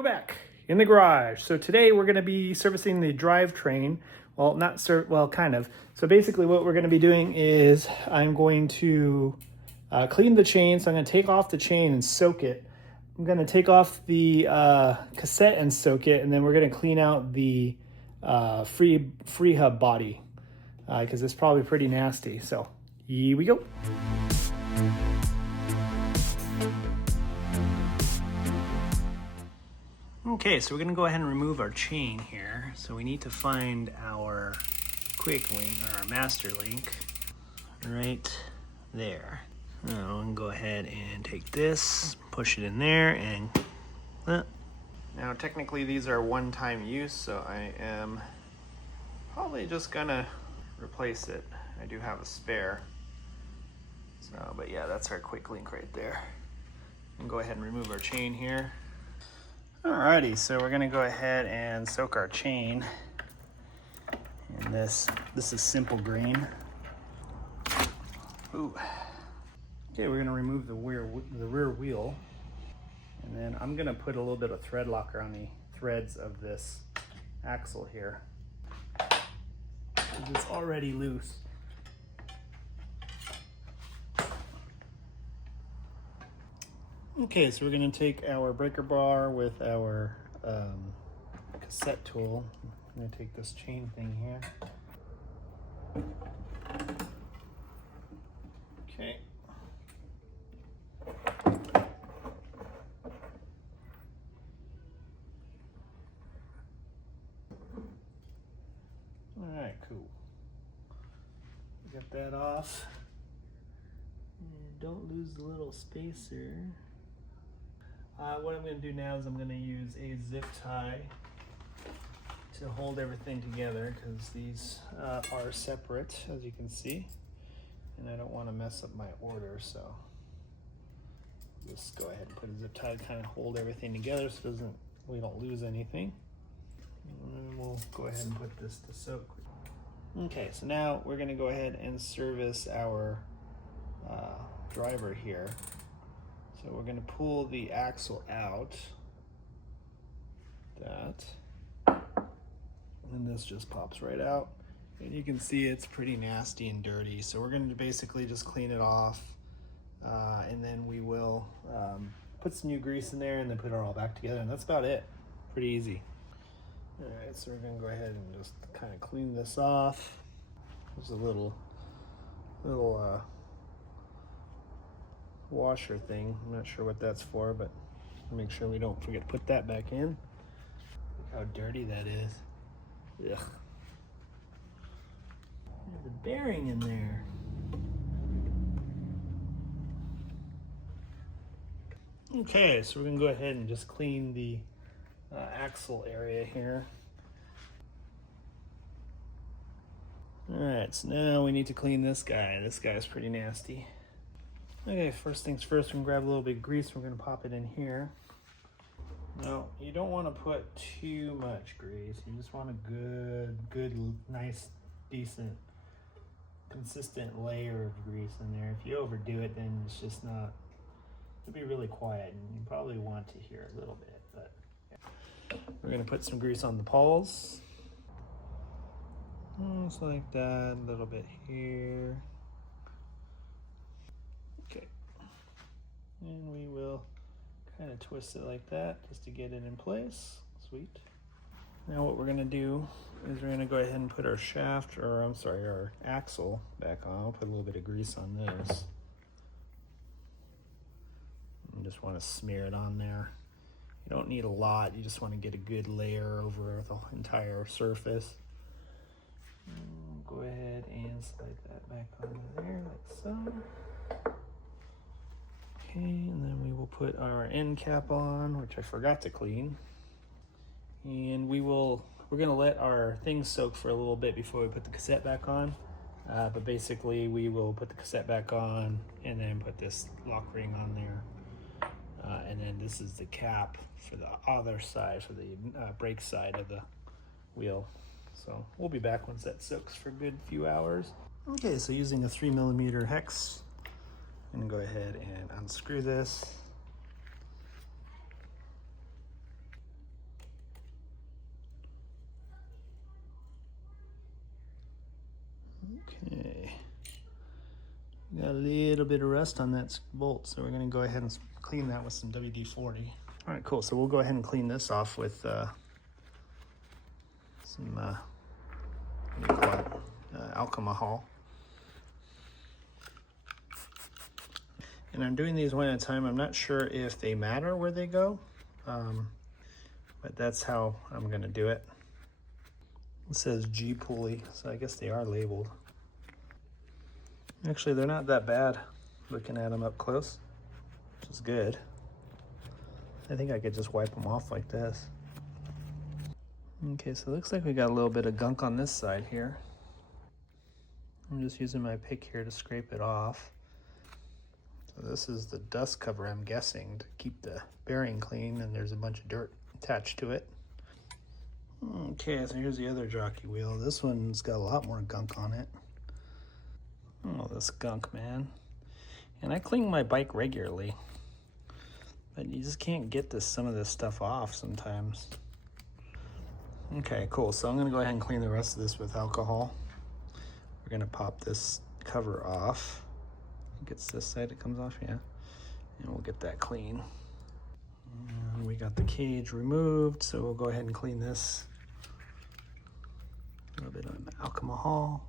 we're back in the garage. So today we're going to be servicing the drivetrain. Well, kind of. So basically what we're going to be doing is I'm going to clean the chain. So I'm going to take off the chain and soak it. I'm going to take off the cassette and soak it, and then we're going to clean out the free hub body because it's probably pretty nasty. So here we go. Okay, so we're gonna go ahead and remove our chain here. So we need to find our quick link, or our master link, right there. So I'm gonna go ahead and take this, push it in there, and now technically these are one-time use, so I am probably just gonna replace it. I do have a spare. So, but yeah, that's our quick link right there. And go ahead and remove our chain here. Alrighty, so we're gonna go ahead and soak our chain in this. This is simple green. Ooh. Okay, we're gonna remove the rear wheel, and then I'm gonna put a little bit of thread locker on the threads of this axle here. It's already loose. Okay, so we're going to take our breaker bar with our cassette tool. I'm going to take this chain thing here. Okay. All right, cool. Get that off. And don't lose the little spacer. What I'm going to do now is I'm going to use a zip tie to hold everything together because these are separate, as you can see, and I don't want to mess up my order, so just go ahead and put a zip tie to kind of hold everything together so we don't lose anything. And then we'll go ahead and put this to soak. Okay, so now we're going to go ahead and service our driver here. So we're going to pull the axle out, and this just pops right out. And you can see it's pretty nasty and dirty. So we're going to basically just clean it off, and then we will put some new grease in there and then put it all back together, and that's about it. Pretty easy. All right, so we're going to go ahead and just kind of clean this off. There's a little washer thing. I'm not sure what that's for, but make sure we don't forget to put that back in. Look how dirty that is. Ugh. There's a bearing in there. Okay, so we're gonna go ahead and just clean the axle area here. All right, so now we need to clean this guy. This guy's pretty nasty. Okay, first things first, we're gonna grab a little bit of grease. We're gonna pop it in here. Now, you don't want to put too much grease. You just want a good, nice, decent, consistent layer of grease in there. If you overdo it, then it's just not, it'll be really quiet, and you probably want to hear a little bit, but yeah. We're gonna put some grease on the pawls. Just like that, a little bit here. Okay, and we will kind of twist it like that just to get it in place. Sweet. Now what we're going to do is we're going to go ahead and put our shaft, or I'm sorry, our axle back on. I'll put a little bit of grease on this. You just want to smear it on there. You don't need a lot. You just want to get a good layer over the entire surface. Go ahead and slide that back onto there like so. Okay, and then we will put our end cap on, which I forgot to clean. And we're gonna let our things soak for a little bit before we put the cassette back on. But basically we will put the cassette back on and then put this lock ring on there. And then this is the cap for the other side, for the brake side of the wheel. So we'll be back once that soaks for a good few hours. Okay, so using a 3mm hex, I'm gonna go ahead and unscrew this. Okay. Got a little bit of rust on that bolt, so we're gonna go ahead and clean that with some WD-40. All right, cool. So we'll go ahead and clean this off with some, what do you call it? Alcohol. And I'm doing these one at a time. I'm not sure if they matter where they go, but that's how I'm gonna do it. It says G pulley, so I guess they are labeled. Actually, they're not that bad looking at them up close, which is good. I think I could just wipe them off like this. Okay, so it looks like we got a little bit of gunk on this side here. I'm just using my pick here to scrape it off. So this is the dust cover, I'm guessing, to keep the bearing clean, and there's a bunch of dirt attached to it. Okay, so here's the other jockey wheel. This one's got a lot more gunk on it. Oh, this gunk, man. And I clean my bike regularly, but you just can't get some of this stuff off sometimes. Okay, cool. So I'm gonna go ahead and clean the rest of this with alcohol. We're gonna pop this cover off. I think it's this side that comes off, yeah. And we'll get that clean. And we got the cage removed, so we'll go ahead and clean this. A little bit of alcohol.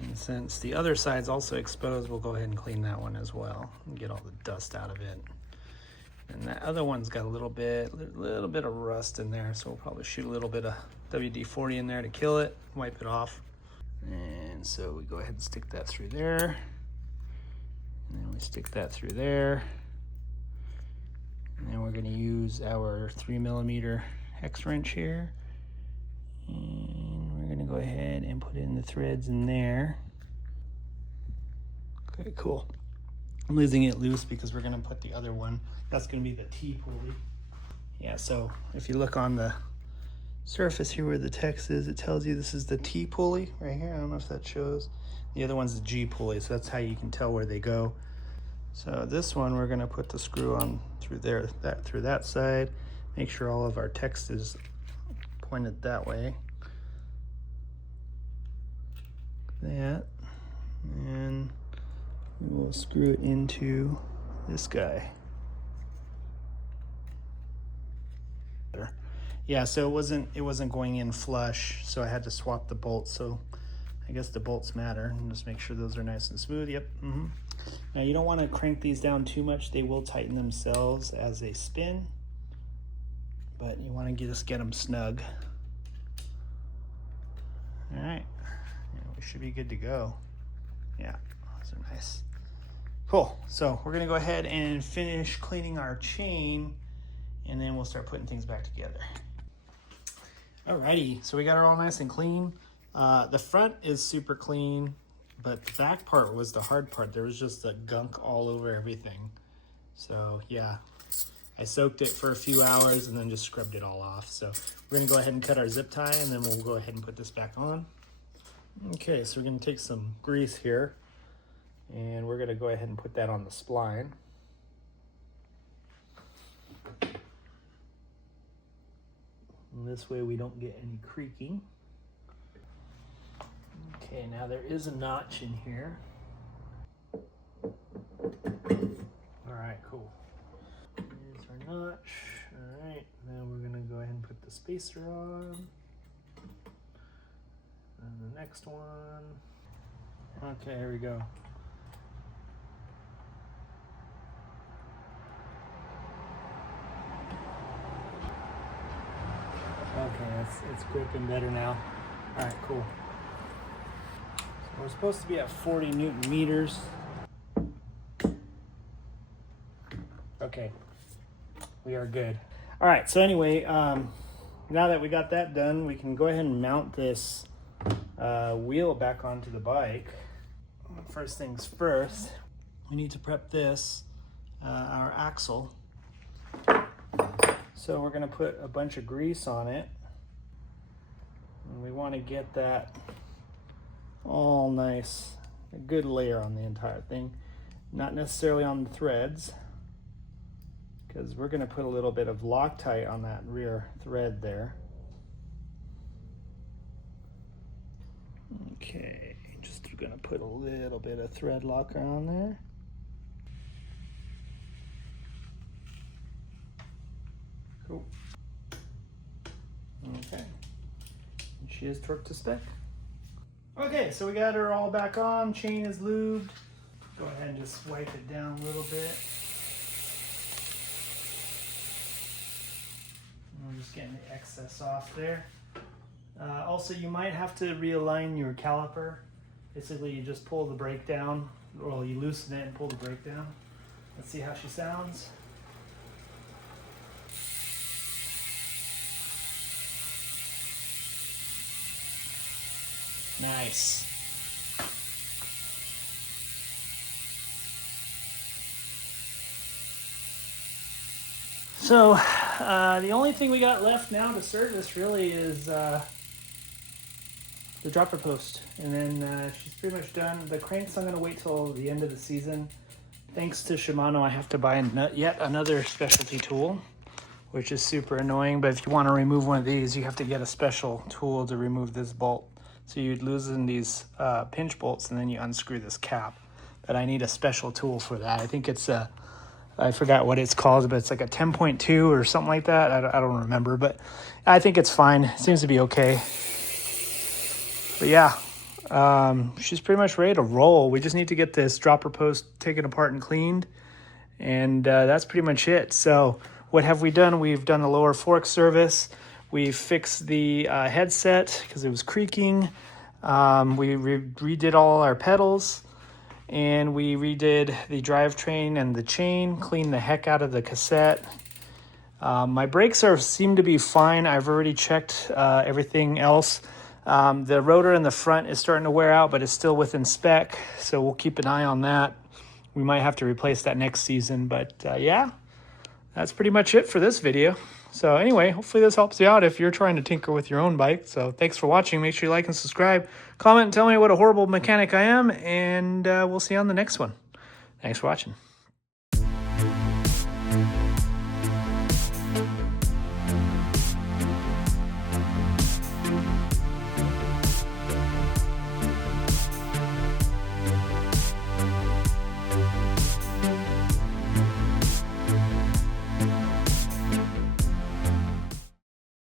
And since the other side's also exposed, we'll go ahead and clean that one as well and get all the dust out of it. And that other one's got a little bit of rust in there, so we'll probably shoot a little bit of WD-40 in there to kill it, wipe it off. And so we go ahead and stick that through there. And then we stick that through there. And then we're gonna use our 3mm hex wrench here. And we're gonna go ahead and put in the threads in there. Okay, cool. I'm leaving it loose because we're gonna put the other one, that's gonna be the T pulley. Yeah, so if you look on the surface here where the text is, it tells you this is the T pulley right here. I don't know if that shows. The other one's the G pulley, so that's how you can tell where they go. So this one, we're gonna put the screw on through there, through that side. Make sure all of our text is pointed that way. That, and we will screw it into this guy. Yeah, so it wasn't going in flush, so I had to swap the bolts. So I guess the bolts matter, and just make sure those are nice and smooth. Yep. Now you don't want to crank these down too much. They will tighten themselves as they spin, but you want to just get them snug. All right, yeah, we should be good to go. Yeah, those are nice. Cool, so we're gonna go ahead and finish cleaning our chain, and then we'll start putting things back together. Alrighty, so we got it all nice and clean. The front is super clean, but the back part was the hard part. There was just the gunk all over everything. So yeah, I soaked it for a few hours and then just scrubbed it all off. So we're gonna go ahead and cut our zip tie, and then we'll go ahead and put this back on. Okay, so we're gonna take some grease here, and we're gonna go ahead and put that on the spline. And this way we don't get any creaking. Okay, now there is a notch in here. All right, cool. Here's our notch. All right, now we're gonna go ahead and put the spacer on. And the next one. Okay, here we go. Okay, it's gripping better now. All right, cool. So we're supposed to be at 40 Newton meters. Okay, we are good. All right, so anyway, now that we got that done, we can go ahead and mount this wheel back onto the bike. First things first, we need to prep this, our axle. So we're gonna put a bunch of grease on it. And we wanna get that all nice, a good layer on the entire thing. Not necessarily on the threads, because we're gonna put a little bit of Loctite on that rear thread there. Okay, just gonna put a little bit of thread locker on there. Cool. Okay, and she is torqued to spec. Okay, so we got her all back on, chain is lubed. Go ahead and just wipe it down a little bit. And we're just getting the excess off there. Also, you might have to realign your caliper. Basically, you just pull the brake down, or you loosen it and pull the brake down. Let's see how she sounds. Nice. So, the only thing we got left now to service really is the dropper post. And then she's pretty much done. The cranks I'm going to wait till the end of the season. Thanks to Shimano, I have to buy yet another specialty tool, which is super annoying. But if you want to remove one of these, you have to get a special tool to remove this bolt. So you'd loosen these pinch bolts and then you unscrew this cap. But I need a special tool for that. I think it's a, I forgot what it's called, but it's like a 10.2 or something like that. I don't remember, but I think it's fine. It seems to be okay. But yeah, she's pretty much ready to roll. We just need to get this dropper post taken apart and cleaned. And that's pretty much it. So what have we done? We've done the lower fork service. We fixed the headset because it was creaking. We redid all our pedals. And we redid the drivetrain and the chain, cleaned the heck out of the cassette. My brakes seem to be fine. I've already checked everything else. The rotor in the front is starting to wear out, but it's still within spec, so we'll keep an eye on that. We might have to replace that next season, but yeah, that's pretty much it for this video. So anyway, hopefully this helps you out if you're trying to tinker with your own bike. So thanks for watching. Make sure you like and subscribe. Comment and tell me what a horrible mechanic I am, and we'll see you on the next one. Thanks for watching.